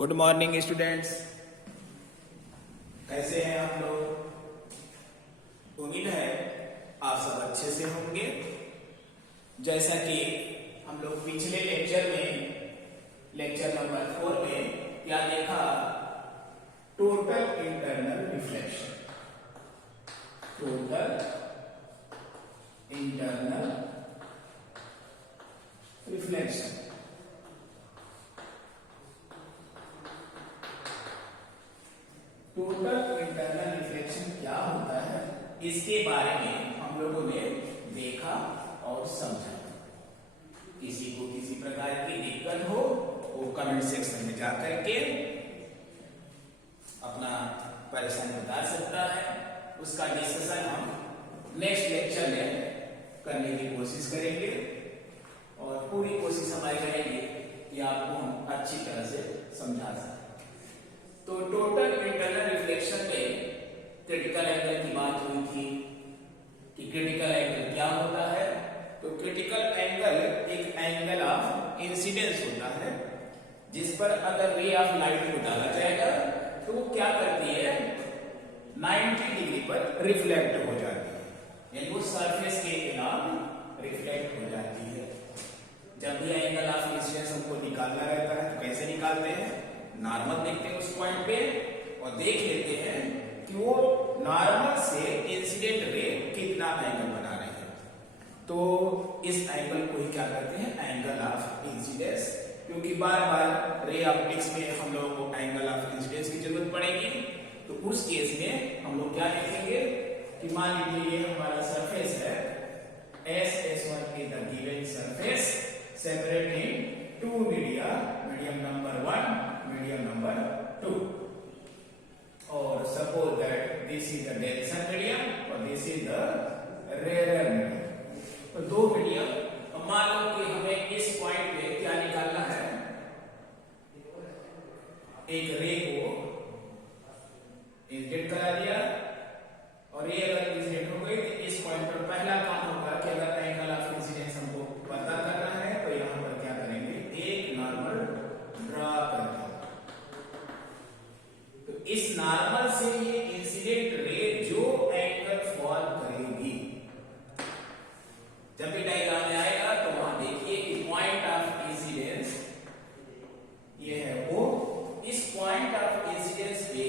Good morning students, कैसे हैं आप लोग? उम्मीद है आप सब अच्छे से होंगे। जैसा कि हम लोग पिछले लेक्चर नंबर 4 में क्या देखा? Total internal reflection. Total internal reflection total internal reflection क्या होता है, इसके बारे में हम लोगों ने देखा और समझा। किसी को किसी प्रकार की दिक्कत हो वो कमेंट सेक्शन में जाकर के अपना परेशानी बता सकता है। उसका डिस्कशन हम नेक्स्ट लेक्चर में करने की कोशिश करेंगे और पूरी कोशिश हमारी रहेगी कि आपको हम अच्छी तरह से समझा सकें। तो टोटल इंटरनल रिफ्लेक्शन में क्रिटिकल एंगल की बात हुई थी कि क्रिटिकल एंगल क्या होता है। तो क्रिटिकल एंगल एक एंगल ऑफ इंसिडेंस होता है जिस पर अगर रे ऑफ लाइट को डाला जाएगा तो वो क्या करती है, 90 डिग्री पर रिफ्लेक्ट हो जाती है, यानी वो सरफेस के खिलाफ रिफ्लेक्ट हो जाती है। जब भी एंगल ऑफ इंसिडेंस हमको निकालना रहता है तो कैसे निकालते हैं? नॉर्मल देखते हैं उस पॉइंट पे और देख लेते हैं कि वो नॉर्मल से इंसिडेंट रे कितना एंगल बना रहे हैं। तो इस एंगल को ही क्या करते हैं? Angle of incidence. क्योंकि बार बार रे ऑप्टिक्स में हम लोगों को एंगल ऑफ इंसिडेंस की जरूरत पड़ेगी। तो उस केस में हम लोग क्या देखेंगे कि मान लीजिए ये हमारा सरफेस है, S1 की the given surface separating two medium number 1, medium number 2, और suppose that this is the denser medium और this is the rare medium. तो दो मीडियम, मान लो कि हमें इस पॉइंट पे क्या निकालना है, एक रे को इंसिडेंट करा दिया और ये अगर इंसिडेंट हो गई तो इस पॉइंट पर पहला काम होगा कि अगर एंगल ऑफ इंसिडेंस हमको पता करना है तो यहां पर क्या करेंगे, एक नॉर्मल ड्रा करेंगे। तो इस नॉर्मल से ये इंसिडेंट रे जो एंगल फॉल करेगी, जब भी डायग्राम में आएगा तो वहां देखिए कि पॉइंट ऑफ इंसिडेंस ये है, वो इस पॉइंट ऑफ इंसिडेंस पे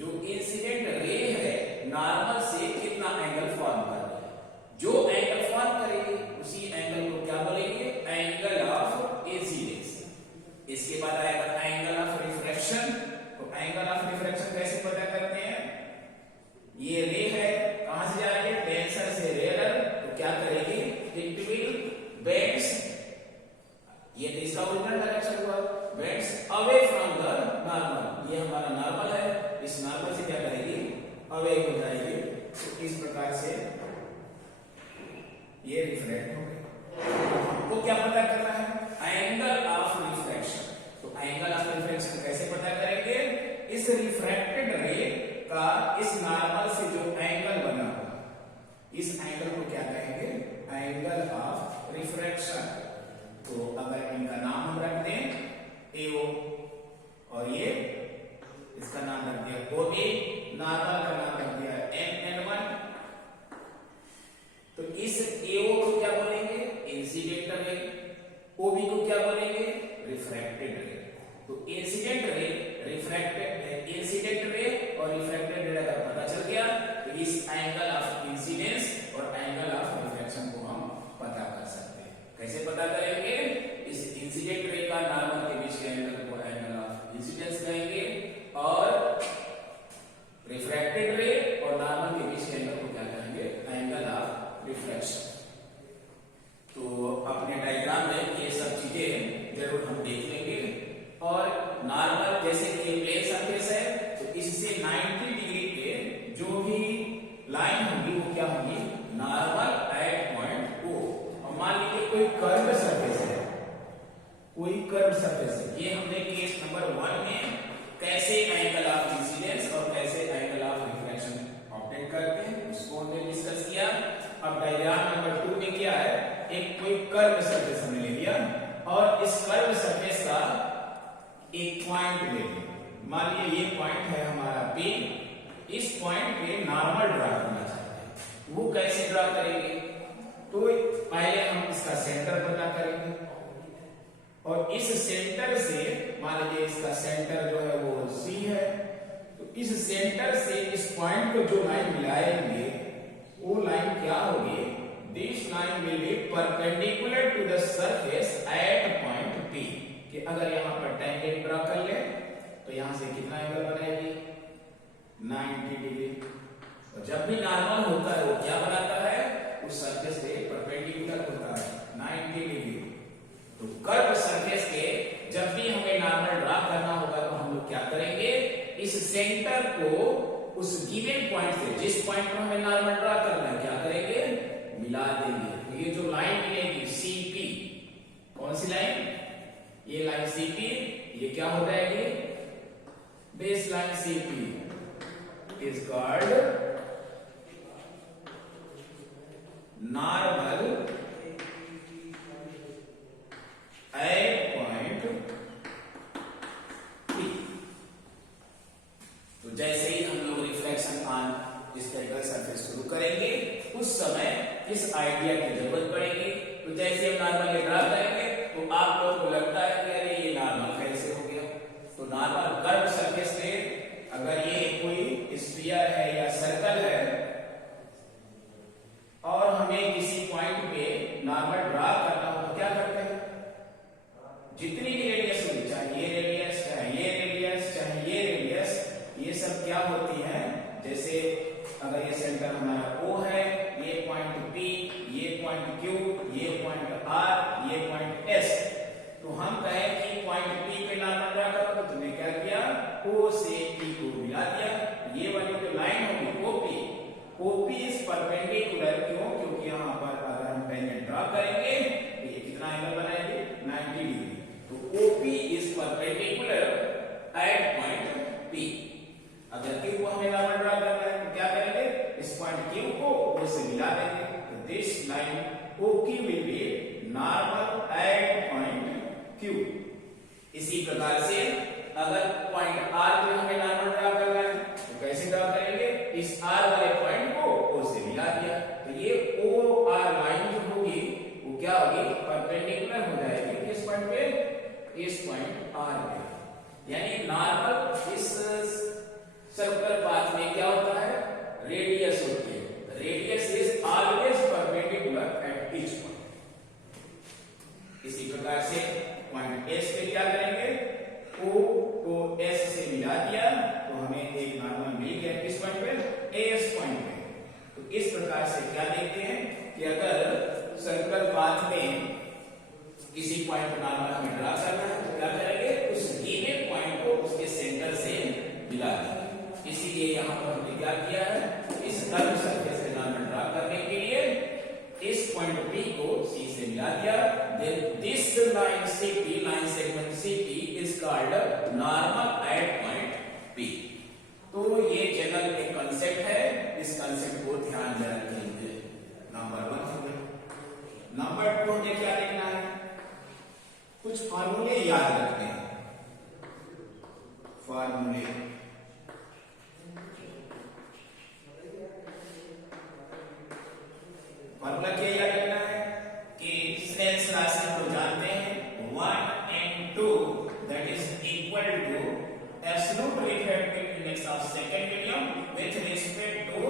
जो इंसिडेंट रे है नॉर्मल से कितना एंगल फॉर्म कर रही है। जो एंगल फॉर्म करेगी उसी एंगल को क्या बोलेंगे? Angle of incidence. इसके बाद आएगा एंगल ऑफ रिफ्रैक्शन। तो एंगल ऑफ रिफ्रैक्शन कैसे पता करते हैं? ये रे है, कहां से जा रही है? डेंसर से रेयर। तो क्या करेगी? इट विल बेंड्स, ये इसका ओरिजिनल डायरेक्शन हुआ, bends away from the normal. ये हमारा नॉर्मल है, इस नॉर्मल से क्या करेगी? अवे हो जाएगी। तो इस प्रकार से ये रिफ्लेक्ट हो गई। तो क्या पता करना है? Angle of refraction. तो एंगल ऑफ रिफ्रैक्शन कैसे पता करेंगे? इस रिफ्रैक्टेड रे का इस नॉर्मल से जो एंगल बना हुआ, इस एंगल को क्या कहेंगे? Angle of refraction. तो अगर इनका नाम हम रख दें AO और ये इसका नाम रख दिया OA, नॉर्मल का नाम रख दिया MN1, तो इस AO को क्या बोलेंगे? Incident ray. OB को क्या बोलेंगे? रिफ्रैक्टेड रे। तो incident ray, refracted, incident ray और रिफ्रैक्टेड रे का पता चल गया। तो इस एंगल ऑफ इंसिडेंस और एंगल ऑफ रिफ्रैक्शन को हम पता कर सकते हैं। कैसे पता करेंगे? इस इंसिडेंट रे का नॉर्मल के बीच के एंगल को एंगल ऑफ इंसिडेंस कहेंगे और रिफ्रैक्टेड रे और नॉर्मल के बीच के एंगल को क्या कहेंगे? Angle of reflection. तो अपने डायग्राम में ये सब चीजें जरूर हम देख लेंगे। और नॉर्मल जैसे कि प्लेन सरफेस है तो इससे 90 डिग्री पे जो भी लाइन होगी वो क्या होगी? Normal at point O। और मान लीजिए कोई कर्व सरफेस है, कोई कर्व सरफेस है, ये हमने केस नंबर 1 में कैसे एंगल ऑफ इंसिडेंस और कैसे एंगल ऑफ रिफ्लेक्शन ऑब्टेन करते हैं उसको हमने डिस्कस किया। अब डायग्राम नंबर 2 में क्या है? एक कोई कर्व सरफेस हमने ले लिया और इस कर्व सरफेस का एक पॉइंट ले लें, मान लीजिए ये पॉइंट है हमारा P, इस पॉइंट पे नॉर्मल ड्रा करना चाहते हैं, वो कैसे ड्रा करेंगे? तो पहले हम इसका सेंटर पता करेंगे और इस सेंटर से मान लीजिए इसका सेंटर जो है वो C है, तो इस सेंटर से इस पॉइंट को जो लाइन मिलाएंगे वो लाइन क्या होगी? This line will be perpendicular to the surface at point P। कि अगर यहाँ पर टेंजेंट ड्रा कर ले तो यहाँ से कितना एंगल बनाएगी? 90 डिग्री। और जब भी नॉर्मल होता है वो क्या बनाता है? उस सरफेस से परपेंडिकुलर होता है 90 डिग्री। तो कर्व सरफेस के जब भी हमें नॉर्मल ड्रा करना होगा तो हम लोग क्या करेंगे? इस सेंटर को उस गिवन पॉइंट से, जिस पॉइंट पर हमें नॉर्मल ड्रा करना है, क्या करेंगे? मिला देंगे। तो ये जो लाइन मिलेगी CP, कौन सी लाइन? ये लाइन CP, ये क्या हो जाएगी? Base line CP is called normal at point P। तो जैसे ही हम लोग रिफ्लेक्शन ऑन स्फेरिकल सरफेस शुरू करेंगे उस समय इस आइडिया की जरूरत पड़ेगी। तो जैसे हम नॉर्मल ड्रा करेंगे तो आप लोगों को लगता है कि अरे ये नॉर्मल कैसे हो गया? तो नॉर्मल कर्व सरफेस पे अगर ये कोई स्फीयर है या सर्कल है और हमें किसी पॉइंट पे नॉर्मल ड्रा करना हो तो क्या करते हैं? जितनी भी रेडियस होगी, चाहे ये रेडियस, चाहे ये रेडियस, चाहे ये रेडियस, ये सब क्या होती है? जैसे अगर ये सेंटर हमारा O है, ये पॉइंट P, ये पॉइंट Q, ये पॉइंट R, ये पॉइंट S, तो हम कहें कि पॉइंट P पे नॉर्मल ड्रा करो तो तुमने क्या किया? O से P को मिला दिया। ये वाली जो लाइन होगी OP इज परपेंडिकुलर, क्यों? क्योंकि यहाँ पर अगर हम टेंजेंट ड्रा करेंगे तो ये कितना एंगल बनाएगी? 90 डिग्री। तो OP is perpendicular eight point P। अगर Q को हमें नॉर्मल ड्रा करना है तो क्या करेंगे? इस पॉइंट Q को O से मिला देंगे। तो this line OQ will be normal at point Q। इसी प्रकार से अगर पॉइंट R पे हमें नॉर्मल ड्रा करना है तो कैसे ड्रा करेंगे? इस R वाले पॉइंट को O से मिला दिया। तो ये OR लाइन जो होगी वो क्या होगी? परपेंडिकुलर हो जाएगी किस पॉइंट पे? इस पॉइंट R पे। यानी नॉर्मल इस सर्कुलर पाथ में क्या होता है? रेडियस होती है। Radius is always perpendicular at each point. इसी प्रकार से पॉइंट S पे क्या करेंगे? O को S से मिला दिया तो हमें एक नॉर्मल मिल गया किस पॉइंट पे? AS पॉइंट पे। तो इस प्रकार से क्या देखते हैं कि अगर सर्कुलर पाथ में किसी पॉइंट पर नॉर्मल हमें ड्रा करना है तो क्या करेंगे? उस गिवन पॉइंट को उसके सेंटर से मिला देंगे। इसीलिए यहाँ पर हमने क्या किया है? इस कर्व सरफेस पे नॉर्मल ड्रा करने के लिए इस पॉइंट P को C से मिला दिया। Then this line CP, line segment CP is called normal at point P। तो ये जनरल एक कंसेप्ट है, इस कंसेप्ट को ध्यान में रखेंगे। नंबर 1 हो गया। नंबर 2 हमें क्या देखना है? कुछ फार्मूले याद रखने हैं। फार्मूले फार्मूला क्या याद रखना है? कि स्नेल्स राशि को जानते हैं 1 and 2 that is equal to absolute refractive index of second medium with respect to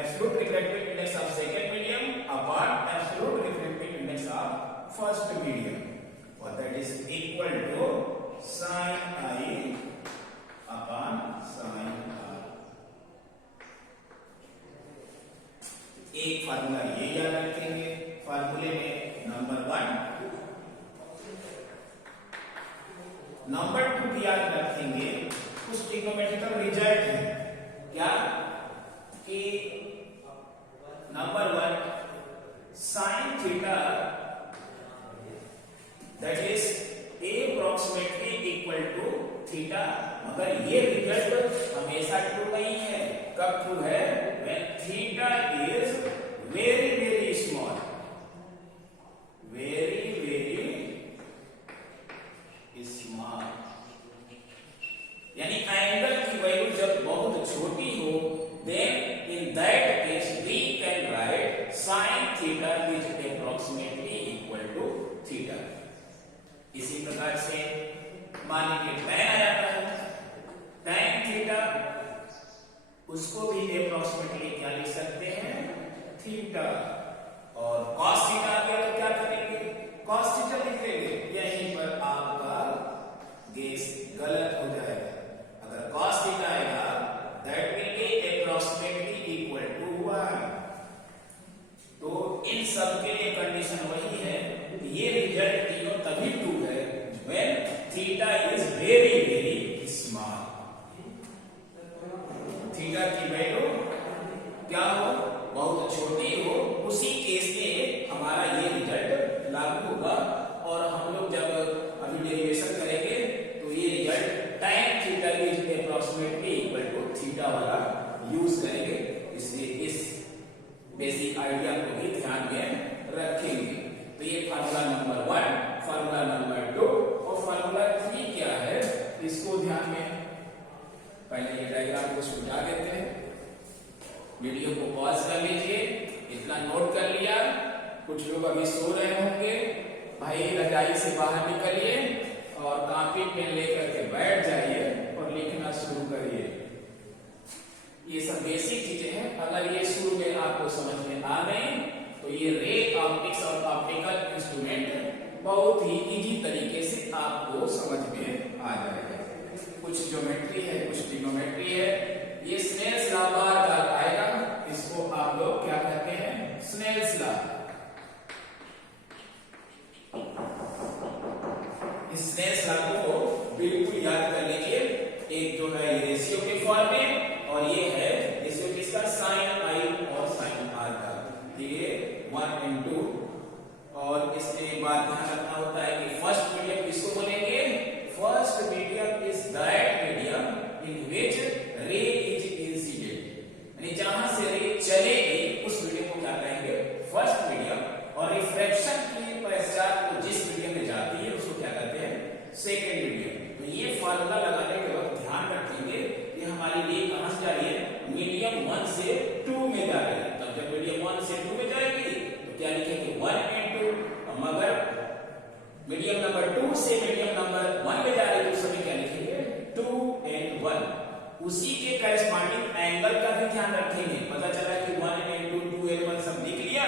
absolute refractive index of second medium upon absolute refractive index of first medium, or that is equal to sin I upon sin R। एक formula ये याद रखेंगे। फार्मूले में number 1, number 2 भी याद रखेंगे। कुछ ट्रिग्नोमेट्रिकल रिजल्ट है क्या? कि number 1 sin theta that is approximately equal to theta. मगर ये रिजल्ट हमेशा ट्रू नहीं है। कब ट्रू है? when theta is very very small, very very सबके लिए कंडीशन वही है कि ये रिजल्ट तीनों तभी ट्रू है when theta is very very small. Theta की वैल्यू क्या हो, बहुत छोटी हो, उसी केस में हमारा ये रिजल्ट लागू होगा। और हम लोग जब अभी डेरिवेशन करेंगे तो ये result tan theta is approximately equal to theta वाला यूज करेंगे। इसलिए इस बेसिक आइडिया को भी ध्यान में रखेंगे। तो ये फार्मूला नंबर 1, फार्मूला नंबर 2 और फार्मूला 3 क्या है इसको ध्यान में, पहले ये डायग्राम को सुझा देते हैं। वीडियो को पॉज कर लीजिए, इतना नोट कर लिया। कुछ लोग अभी सो रहे होंगे, भाई रजाई से बाहर निकलिए और कॉपी पेन लेकर के बैठ जाइए और लिखना शुरू करिए। ये सब बेसिक चीजें हैं, अगर ये शुरू में आपको समझ में आ गई तो ये रे ऑप्टिक्स और ऑप्टिकल इंस्ट्रूमेंट बहुत ही इजी तरीके से आपको समझ में आ जाएगा। कुछ ज्योमेट्री है, कुछ ट्रिग्नोमेट्री है। ये स्नेल्स लॉ बार बार आएगा, इसको आप लोग क्या कहते हैं, स्नेल्स लॉ। इस स्नेल्स लॉ को बिल्कुल याद कर लीजिए। एक जो है रेशियो के फॉर्म में और ये है रेशियो किसका, साइन आई और साइन आर का। ये 1 and 2 और इसमें बात ध्यान रखना होता है कि फर्स्ट मीडियम किसको बोलेंगे, first medium is that medium in which ray is incident, यानी जहां से रे चलेगी उस मीडियम को क्या कहेंगे, फर्स्ट मीडियम। और रिफ्रैक्शन के पश्चात वो जिस मीडियम में जाती है उसको क्या कहते हैं, सेकेंड मीडियम। तो ये फार्मूला लगाने के वक्त ध्यान रखेंगे कि हमारी रे कहां से जा रही है, मीडियम 1 से 2 में जा रही है। तब जब मीडियम 1 से 2 में जाएगी तो क्या लिखेंगे, 1 and 2। मगर मीडियम नंबर 2 से मीडियम नंबर 1 में जा रही है तो सभी क्या लिखेंगे, 2 and 1। उसी के करस्पॉन्डिंग एंगल का भी ध्यान रखेंगे। पता चला कि 1 and 2, 2 and 1 सब लिख लिया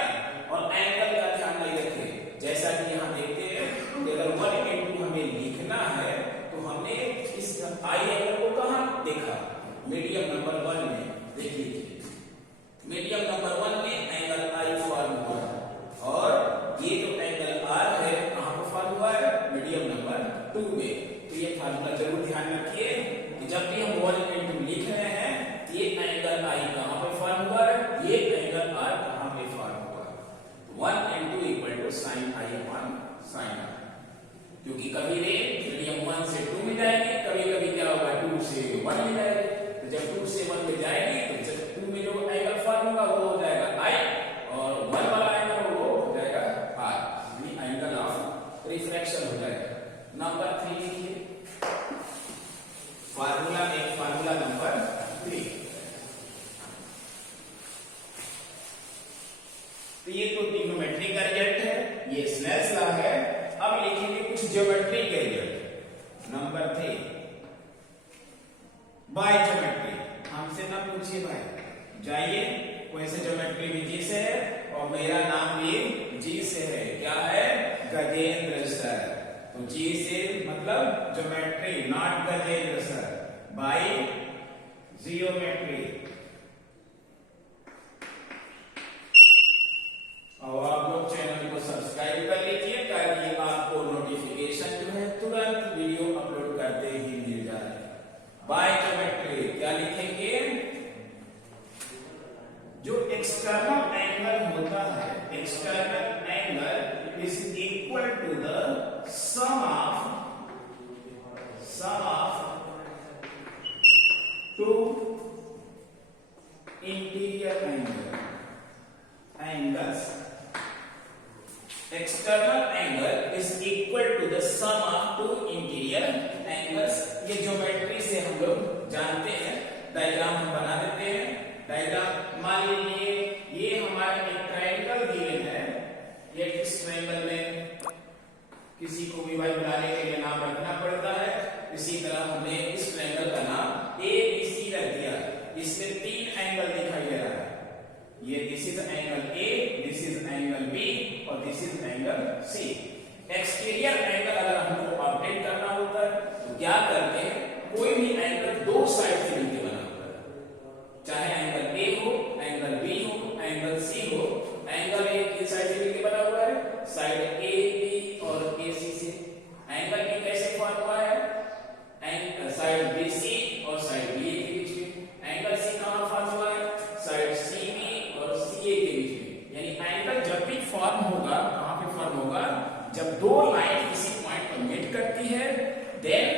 और एंगल का ध्यान नहीं रखे। जैसा कि यहाँ देखते हैं कि अगर 1 and 2 हमें लिखना है तो हमने इस आई एंगल को कहां देखा, मीडियम नंबर 1 में। देख लीजिए मीडियम नंबर 1 में एंगल आई फॉर्म हुआ और ये जो एंगल आर है कहां पर फॉर्म हुआ है, मीडियम नंबर 2 में। तो ये फार्मूला जरूर ध्यान रखिए कि जब भी हम 1 and 2 लिख रहे हैं ये एंगल आई कहां पर फॉर्म हुआ है, ये एंगल आर कहां पे फॉर्म हुआ है। 1 and 2 equal to sine i upon sine r. क्योंकि कभी रे मीडियम 1 से 2 में जाएगी, कभी कभी क्या होगा 2 से 1 में जाएगी। तो जब 2 से 1 में जाएगी तो जब 2 में जो एंगल फॉर्म होगा वो हो जाएगा आई और 1 वाला एंगल वो हो जाएगा आर, यानी एंगल ऑफ रिफ्रैक्शन हो जाएगा। नंबर 3 लिखिए, फार्मूला में फार्मूला नंबर 3। तो ये तो ट्रिग्नोमेट्री का रिजल्ट है, ये स्नेल्स लॉ है। अब लिखेंगे कुछ ज्योमेट्री के रिजल्ट। Number 3 bye geometry. हमसे ना पूछिए भाई, जाइए वैसे ज्योमेट्री भी जी से है और मेरा नाम भी जी से है। क्या है, गजेंद्र सर। तो जी से मतलब geometry, not Gajendra sir. By geometry. और आप लोग चैनल को सब्सक्राइब कर लीजिए ताकि आपको नोटिफिकेशन जो है तुरंत वीडियो अपलोड करते ही मिल जाए। बाय ज्योमेट्री क्या लिखेंगे, जो एक्सटर्नल एंगल होता है, external angle is equal to the sum of two interior angles. External angle is equal to the sum of two interior angles. ये ज्योमेट्री से हम लोग जानते हैं। डायग्राम हम बना देते हैं। डायग्राम मान लीजिए ये हमारा एक ट्रायंगल गिवन है। ये इस ट्रायंगल में किसी को भी भाई बनाने के लिए नाम रखना पड़ता है। इसी तरह हमने इस ट्रायंगल का नाम ए बी सी रख दिया। इसमें 3 एंगल दिखाई दे रहा है। ये this is angle A, this is angle B और this is angle C. Exterior angle अगर हमको ऑब्टेन करना होता है तो क्या करते हैं, कोई भी एंगल 2 साइड से मिलकर बना होता है। चाहे एंगल ए हो, एंगल बी हो, एंगल सी हो। एंगल ए किस साइड से साइड ए बी और ए सी से। एंगल भी कैसे फॉर्म हुआ है, साइड बी सी और साइड बी ए के बीच में। एंगल सी कहां फॉर्म हुआ है, साइड सी बी और सी ए के बीच में। यानी एंगल जब भी फॉर्म होगा, कहां पे फॉर्म होगा, जब दो लाइन किसी पॉइंट पर मीट करती है, then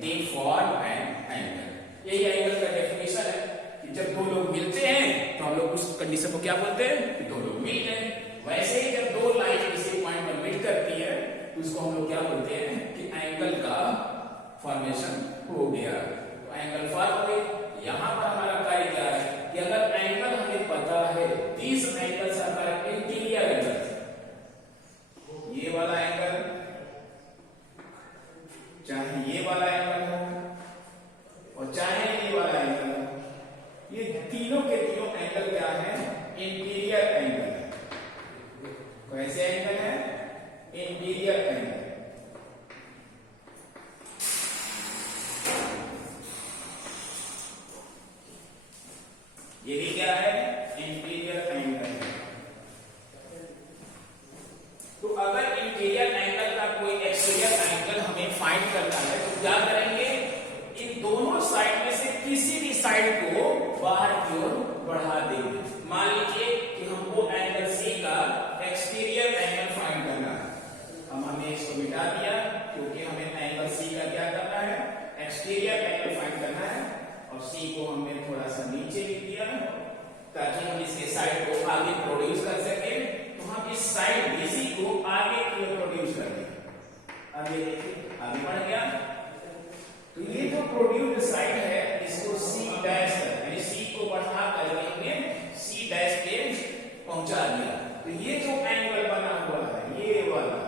they form an angle. यही एंगल का डेफिनेशन है कि जब दो लोग मिलते हैं तो हम लोग उस कंडीशन को क्या बोलते हैं, दो लोग मिल गए। वैसे ही जब दो लाइन किसी पॉइंट पर मीट करती है तो उसको हम लोग क्या बोलते हैं कि एंगल का फॉर्मेशन हो गया। तो एंगल फॉर्म हो गई। यहां पर हमारा कार्य क्या है कि अगर एंगल हमें पता है, this angles are correct interior angle, ये वाला एंगल चाहे ये वाला एंगल हो और चाहे ये वाला एंगल हो, ये तीनों के तीनों एंगल क्या है, इंटीरियर एंगल है। कैसे एंगल है, इंटीरियर एंगल। ये भी क्या है, इंटीरियर एंगल है। तो अगर इंटीरियर एंगल का कोई एक्सटीरियर एंगल हमें फाइंड करना है तो क्या करेंगे, इन दोनों साइड में से किसी भी साइड को बाहर की ओर बढ़ा देंगे। मान लीजिए कि हमको एंगल सी का एक्सटीरियर एंगल फाइंड करना है, हमने इसको मिटा दिया क्योंकि हमें एंगल सी का क्या करना है, एक्सटीरियर एंगल फाइंड करना है। और सी को हमने थोड़ा सा नीचे लिख दिया ताकि हम इसके साइड को आगे प्रोड्यूस कर सके। तो हम इस साइड बीसी को आगे की ओर प्रोड्यूस करेंगे। अब ये देखिए आगे बढ़ गया। तो ये जो प्रोड्यूस्ड साइड है इसको सी डैश यानी सी को बढ़ा करके हमने सी डैश पे पहुंचा दिया। तो ये जो एंगल बना हुआ है ये वाला,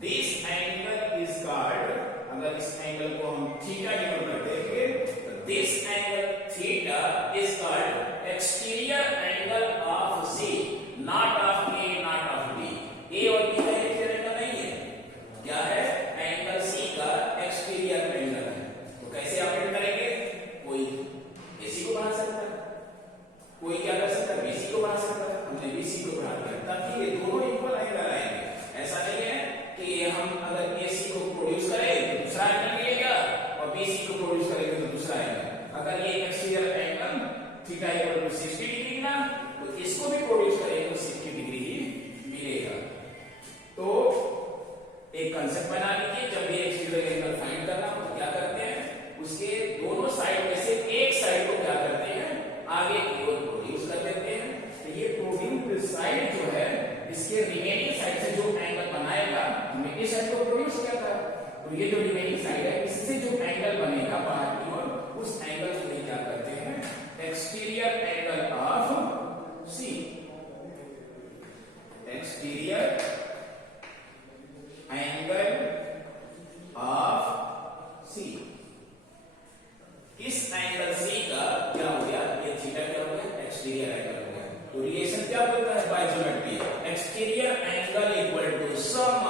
दिस एंगल इज कॉल्ड, अगर इस एंगल को हम थीटा डिनोट कर देंगे तो this angle theta is called exterior angle of C, not of A, not of B. A और बी का एक्सटीरियर एंगल नहीं है, क्या है, एंगल सी का एक्सटीरियर एंगल है। तो कैसे ऑपरेट करेंगे, कोई एसी को बढ़ा सकता है, कोई क्या कर सकता है, बीसी को बढ़ा सकता है। हमने बीसी को बढ़ा दिया ताकि ये दोनों इक्वल एंगल आएंगे। ऐसा नहीं है कि हम अगर एसी को प्रोड्यूस करें तो दूसरा एंगल मिलेगा और बीसी को प्रोड्यूस करेंगे तो दूसरा एंगल। अगर ये exterior angle theta equal to 60 degree ना, तो इसको भी प्रोड्यूस करेंगे तो 60 डिग्री ही मिलेगा। तो एक कंसेप्ट बना लीजिए, जब भी एक्सटीरियर एंगल फाइंड करना हो तो क्या करते हैं, उसके दोनों साइड में से एक साइड को क्या करते हैं, आगे की ओर प्रोड्यूस कर देते हैं। तो ये प्रोड्यूस्ड साइड जो है इसके रिमेनिंग साइड से जो एंगल बनाएगा, हमने इस साइड को प्रोड्यूस किया था, तो ये जो रिमेनिंग साइड है इससे जो एंगल बनेगा बाहर की ओर, उस एंगल को हम क्या करते हैं, exterior angle of C, exterior angle of C. इस एंगल सी का क्या हो गया, ये थीटा क्या हो गया, एक्सटीरियर एंगल हो गया। तो रिलेशन क्या बोलता है by geometry, exterior angle equal to some